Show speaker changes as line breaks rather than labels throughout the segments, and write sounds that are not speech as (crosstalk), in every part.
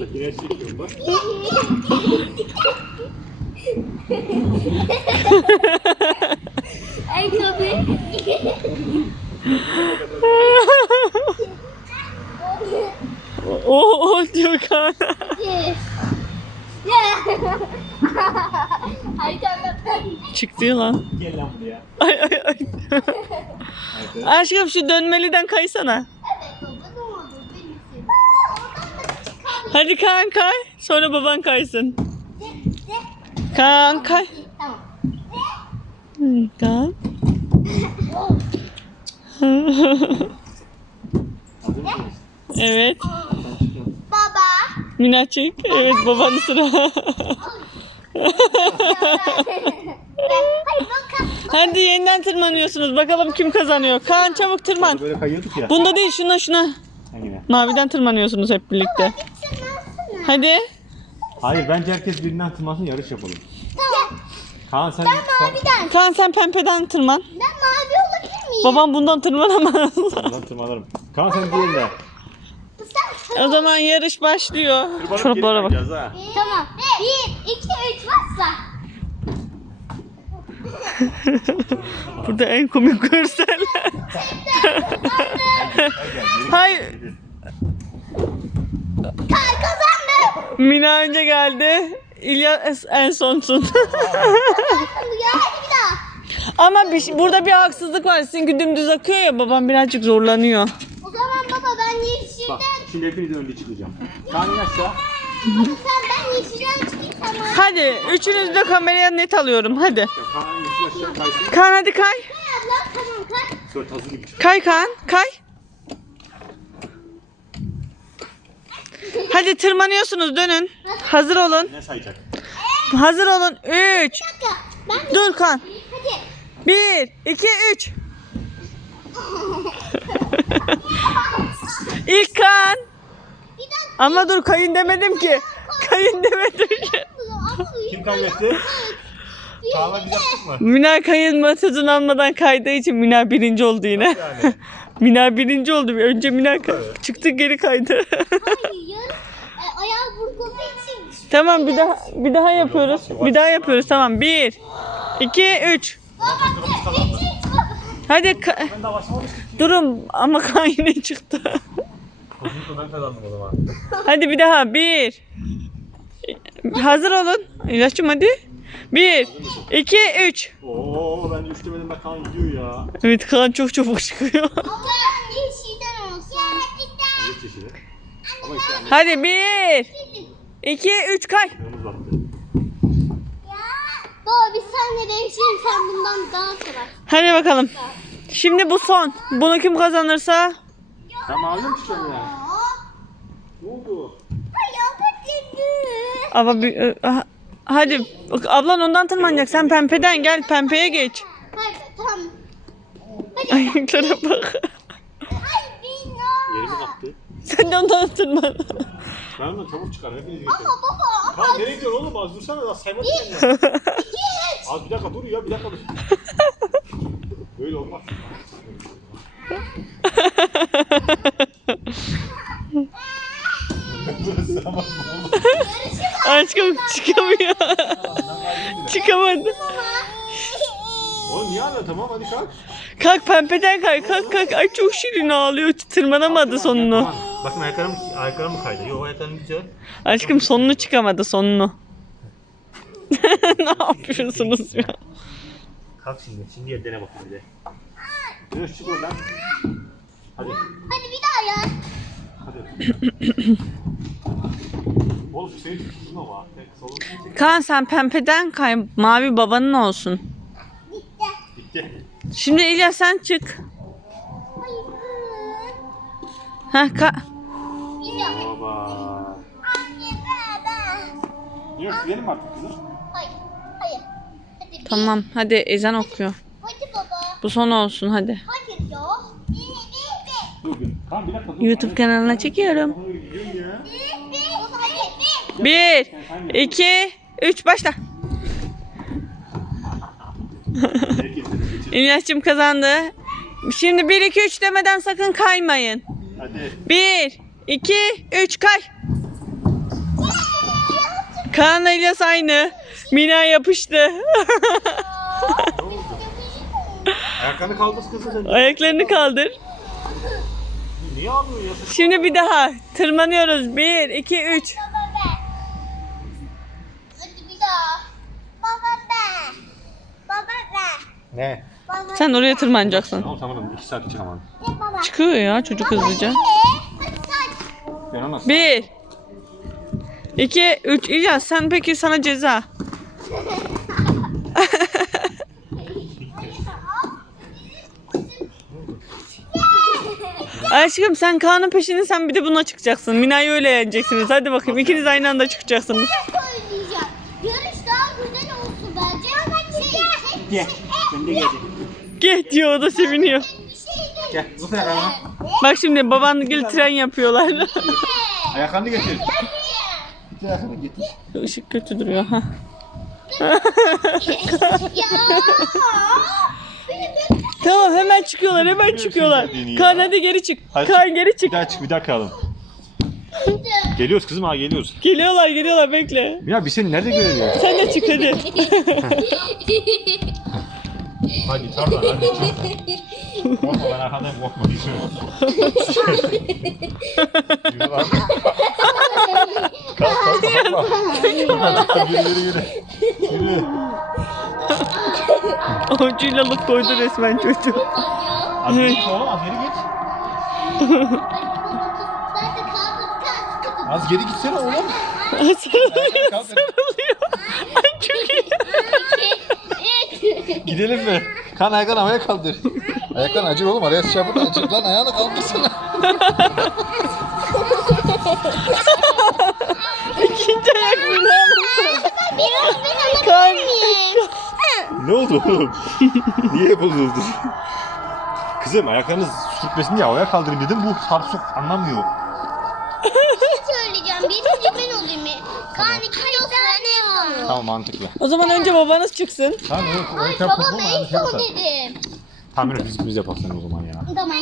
Makine çekiyorum bak.
Ay tabii.
Oo oh, diyor Kaan. Çıktı lan.
Gel lan buraya.
Ay ay ay. Aşkım şu dönmeliden kaysana.
Evet baba ne olur benim için.
Hadi Kaan kay. Sonra baban kaysın. Kaan kay.
Tamam.
Kaan. (laughs) Evet.
Baba.
Minacık. Evet babanın sıra. Hadi yeniden tırmanıyorsunuz. Bakalım kim kazanıyor. Kaan çabuk tırman.
Böyle kayıyorduk ya.
Bunda değil şuna şuna.
Hangine?
Maviden tırmanıyorsunuz hep birlikte. Hadi.
Hayır bence herkes birinden tırmansın yarış yapalım.
Tamam.
Kaan sen...
Ben maviden.
Kaan sen pempeden tırman.
Ben mavi olabilir miyim?
Babam bundan tırmanamaz.
Ben tırmanırım. Kaan sen diğerine.
O zaman yarış başlıyor.
Tırmanıp
Çoraplara bak.
ha.
Tamam. Bir, iki, üç bassa. (laughs)
Burada en komik görseller. Hayır.
Kazandı.
Mina önce geldi. İlyas en sonsun. (laughs) Ama bir, şey- burada bir haksızlık var. Sizinki dümdüz akıyor ya babam birazcık zorlanıyor.
O zaman baba ben
Bak
yeşilden.
şimdi hepiniz önce çıkacağım. Aşağı.
Hadi sen ben yeşilden çıkayım mavi.
Hadi üçünüzü de kameraya net alıyorum hadi.
Ya kaysın.
Kaan hadi kay.
Kay abla tamam kay.
Gibi çık.
Kay Kaan kay. Hadi tırmanıyorsunuz dönün. Hazır olun.
Ne sayacak?
Hazır olun. 3.
Bir dakika. Ben de.
Dur Kaan.
Hadi.
1 2 3. İlk
dakika.
Ama dur kayın demedim ki. Kayın demedim ki.
Kim kaybetti? Biz yaptık mı?
Mina kayın metodunu almadan kaydığı için Mina birinci oldu yine.
Yani. (laughs)
Mina birinci oldu. Önce Mina kay- çıktı geri kaydı.
Hayır e, ayağı burkulduğu için. (laughs)
tamam bir daha bir daha yapıyoruz. Bir daha yapıyoruz tamam. 1 2 3.
Baba bak ne? Hiç bak.
Hadi ka-
Ben daha başlamamıştım.
durun ama kan yine çıktı.
Kesinlikle ben kazandım o zaman.
hadi bir daha. 1 Hazır olun. İlaçım hadi. 1 2 3.
Oo ben üç demedim gidiyor ya.
Evet kan çok çabuk çıkıyor.
Abla yeşilden olsun.
Ama işte
Hadi 1 2 3 kay.
Baba biz seninle değişelim sen bundan daha kolay.
Hadi bakalım. Şimdi bu son. Bunu kim kazanırsa
Sen mavi mi çıkacaksın ya? Ne oldu?
Patladı.
Ama bir, e, ha- hadi ablan ondan tırmanacak. Sen pempeden gel pempeye geç.
Hayır tamam.
Ayaklara bak.
Yerimi kaptı.
Sen de ondan tırman.
Ben ondan çabuk çıkar. Hepiniz geçin.
Ama baba ama
Kaan nereye gidiyorsun oğlum? Az dursana daha saymadık ya.
iki üç.
Az bir dakika dur ya bir dakika dur. Böyle olmaz.
Aşkım çıkamıyor. Çıkamadı.
Oğlum niye hala tamam hadi kalk.
Kalk pempeden kalk kalk kalk. Ay çok şirin ağlıyor. Tırmanamadı sonunu.
Bakın ayaklarım, ayaklarım mı kaydı? Yok ayaklarım güzel.
Aşkım sonunu çıkamadı sonunu. (laughs) ne yapıyorsunuz ya?
Kalk şimdi. Şimdi yerden bakın bir de. Yunus çık oradan. Hadi.
Hadi bir daha ya.
Hadi. Oğlum senin tutun ama.
Kaan sen pempeden kay. Mavi babanın olsun. Şimdi İlyas sen çık. Ha ka.
Baba. Yunus gidelim artık kızım.
Hayır. Hayır. Hadi bir.
tamam hadi ezan okuyor.
Hadi baba.
Bu son olsun hadi.
Hayır ya. Bir, bir,
Dur bir. Tamam bir dakika dur.
YouTube kanalına çekiyorum.
Ya?
bir. Bir, bir. Hadi bir.
Bir, iki, üç başla. İlyas'cığım kazandı. Şimdi 1 2 3 demeden sakın kaymayın.
Hadi.
1 2, 3 kay. Kaan'la İlyas aynı. Mina yapıştı.
Ayaklarını kaldır kızım sen.
Ayaklarını kaldır.
Niye ağlıyorsun ya?
Şimdi bir daha. Tırmanıyoruz. 1, 2, 3.
Hadi bir daha. Baba be. Baba be.
Ne?
Sen oraya tırmanacaksın.
Tamam tamam 2 saat çıkamam.
Çıkıyor ya çocuk hızlıca.
Ben o nasıl?
1, 2, 3. İlyas sen peki sana ceza. (laughs) Aşkım sen Kaan'ın peşinde sen bir de buna çıkacaksın. Mina'yı öyle yeneceksiniz. Hadi bakayım ikiniz aynı anda çıkacaksınız.
Yarış daha güzel olsun bence. Ama şey, bir
Gel. Ben de geleceğim.
Gel diyor o da seviniyor.
Bir.
Gel. Uzat ayaklarını.
Bak şimdi baban gel tren yapıyorlar. (laughs)
Ayaklarını getir. Getir ayaklarını getir.
Işık kötü duruyor. ha.
ya. (laughs)
Tamam hemen çıkıyorlar hemen çıkıyorlar. Kaan hadi geri çık.
Hadi
Kaan geri
Bir
çık.
daha çık bir daha kalın. (laughs) Geliyoruz kızım ha geliyoruz.
Geliyorlar geliyorlar bekle.
Ya biz seni nerede görebiliyoruz?
Sen de çık hadi.
Hadi tamam hadi çık. Korkma ben arkadayım korkma. Yürü lan. Kalk kalk kalkma. Yürü yürü yürü.
Avucuyla alıp koydu resmen çocuğu.
Az geri git oğlum az geri git. Az geri gitsene oğlum.
Sarılıyor
Kalk.
sarılıyor. Ay çok iyi.
Gidelim mi? Kan ayaklarını havaya kaldır. Ayakların acır oğlum araya sıçrapın acır lan ayağını kaldırsana.
İkinci ayak Mina'nın.
Biraz ben
Kaan.
Ne oldu oğlum? Niye bozuldun? Kızım ayaklarınız sürtmesin diye havaya kaldırayım dedim. Bu sarsuk anlamıyor.
Bir şey söyleyeceğim. Birinci ben olayım mı? Kan iki yapalım?
Tamam mantıklı.
O zaman önce babanız çıksın.
Tamam o,
babam
toplama
en
yani şey
son dedim.
Tamam biz ikimiz yapalım o zaman ya.
Tamam.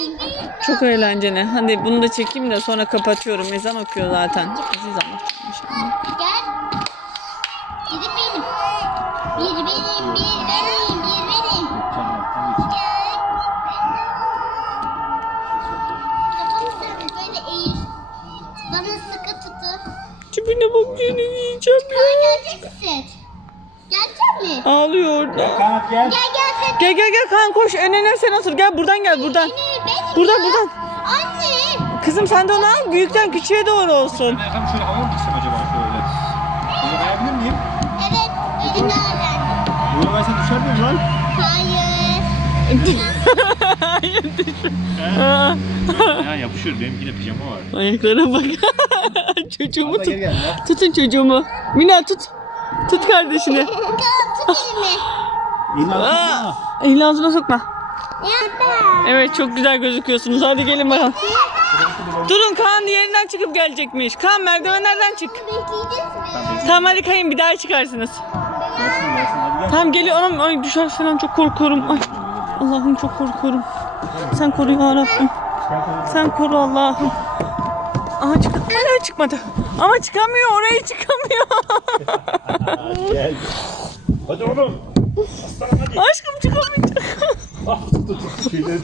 Çok eğlenceli. Hadi bunu da çekeyim de sonra kapatıyorum. Ezan okuyor zaten. Aziz ama.
Gel. Biri benim. Bir benim, bir benim, bir benim. Gel. Kafanı
Tipine bak seni yiyeceğim ya.
Kan gelecek misin? Gelecek mi?
Ağlıyor orada.
Kanat gel.
Gel gel sen.
Gel gel gel Kaan koş. Önüne sen otur. Gel buradan gel buradan.
Beni, beni
Buradan
ya.
buradan.
Anne.
Kızım sen de onu al. Büyükten küçüğe doğru olsun.
Ayaklarımı şöyle havaya mı diksem acaba şöyle? Bunu kayabilir miyim?
Evet. Elini öğrendim.
Bunu kaysan düşer miyim lan?
Hayır. (laughs)
Hayır. Aa,
ya yapışıyor benimkine pijama var.
Ayaklara bak. (laughs) çocuğumu tut. Tutun çocuğumu. Mina tut. Tut kardeşini. (laughs)
İnan
Elini ağzına sokma. Evet çok güzel gözüküyorsunuz. Hadi gelin bakalım. Durun Kaan yerinden çıkıp gelecekmiş. Kaan merdivenlerden çık. Tamam hadi kayın bir daha çıkarsınız. Tamam geliyor. Anam ay düşer falan çok korkuyorum. Ay Allah'ım çok korkuyorum. Sen koru ya Rabbim. Sen koru Allah'ım. Aha çık Hala çıkmadı. Ama çıkamıyor oraya çıkamıyor. (laughs)
Gel. Hadi oğlum. Aslanım hadi.
Aşkım çıkamayacak.
Ah tut tut. Şeyleri-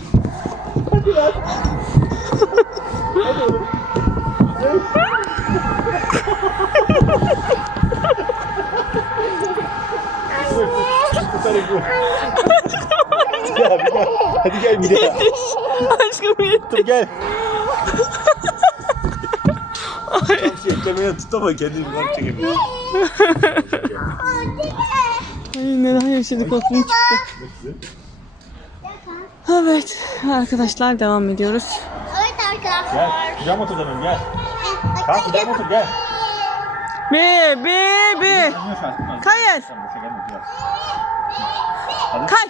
Tutarım bu. Ya bir daha. Hadi gel bir daha.
Aşkım yeter.
Dur gel. Çeklemeye tut ama kendini yukarı çekemiyor.
Ay neden yaşadık aklım çıktı. Evet arkadaşlar devam ediyoruz.
Evet arkadaşlar.
Gel. Kucağıma otur hemen gel. Kalk kucağıma otur gel.
Bir, bir, bir. Kayır. Kay.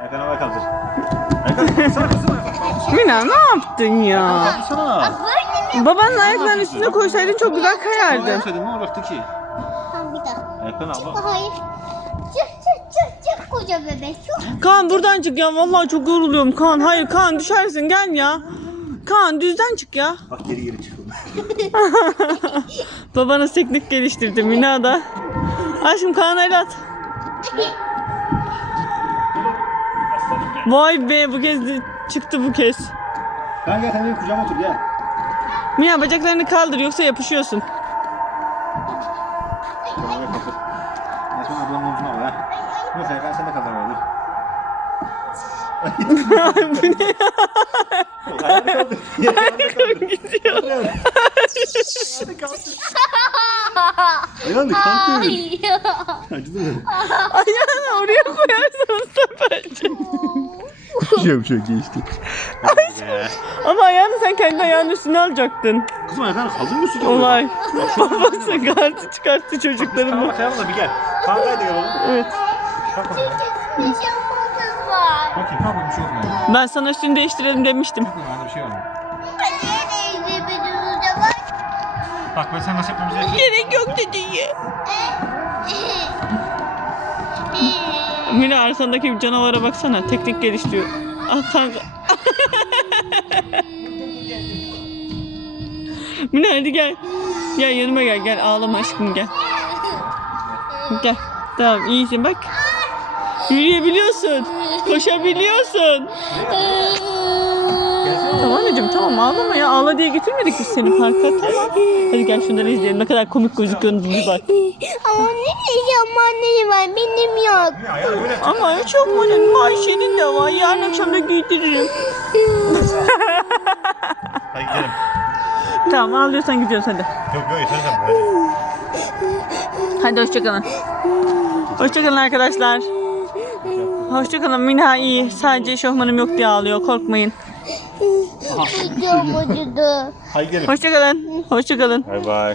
Erkan havaya kaldır. Erkan kalksana kızım.
Mina ne yaptın ya?
Böyle mi?
Babanın ayaklarının üstüne koysaydın çok güzel kayardı.
yapsaydın ne olacaktı ki?
Tamam bir daha.
Erkan abla.
Hayır. Çık çık çık çık koca bebek. Çok
Kaan buradan çık ya vallahi çok yoruluyorum Kaan. Hayır Kaan düşersin gel ya. Kaan düzden çık ya. (laughs)
Bak geri geri çıkıldı.
Babanız teknik geliştirdi Mina da. Aşkım Kaan el at. Vay be bu kez de çıktı bu kez.
Ben gel sen benim kucağıma otur gel.
Mina bacaklarını kaldır yoksa yapışıyorsun.
Kucağıma kapı. Esma ablamın omzuna al ha. Yok Serkan sen de kaldır abi.
bu ne ya?
Ayağını kaldır. Ayağını kaldır.
Gidiyor.
Ayağını kaldır. Acıdı mı?
Ayağını oraya koyarsanız da bence.
Koşuyorum şu geçti.
Ama ayağını sen kendi ayağının üstüne alacaktın.
Kızım ayaklarını kaldırmıyorsun ki.
Olay. Babası kartı çıkarttı çocuklarımı.
Sen da bir gel. Kankaydı gel oğlum.
Evet.
Kalk bakalım.
Kız var.
Bakayım bir şey yok mu?
Ben sana üstünü değiştirelim demiştim.
Bir şey var mı?
Kaleye değdi bir düzde bak.
Bak ben sen nasıl yapmamızı yapayım.
Gerek yok dedi ya. Mine arkandaki bir canavara baksana. Teknik geliştiriyor. Ah kanka. (laughs) Mine hadi gel. Gel yanıma gel. Gel ağlama aşkım gel. Gel. Tamam iyisin bak. Yürüyebiliyorsun. Koşabiliyorsun. (laughs) Tamam anneciğim tamam ağlama ya. Ağla diye getirmedik biz seni parka. Tamam. Hadi gel şunları izleyelim. Ne kadar komik gözüküyorsun bir bak.
Ama ne diyeceğim anneciğim var benim yok.
Ama hiç yok bunun. Ayşe'nin de var. Yarın akşam da giydiririm.
Hadi gidelim.
Tamam ağlıyorsan gidiyoruz hadi.
Yok yok yeter sen hadi.
Hadi hoşçakalın. Hoşçakalın arkadaşlar. Hoşçakalın. Mina iyi. Sadece eşofmanım yok diye ağlıyor. Korkmayın.
Acıdı.
Gidelim.
Hoşçakalın. Hoşçakalın.
Bay bay.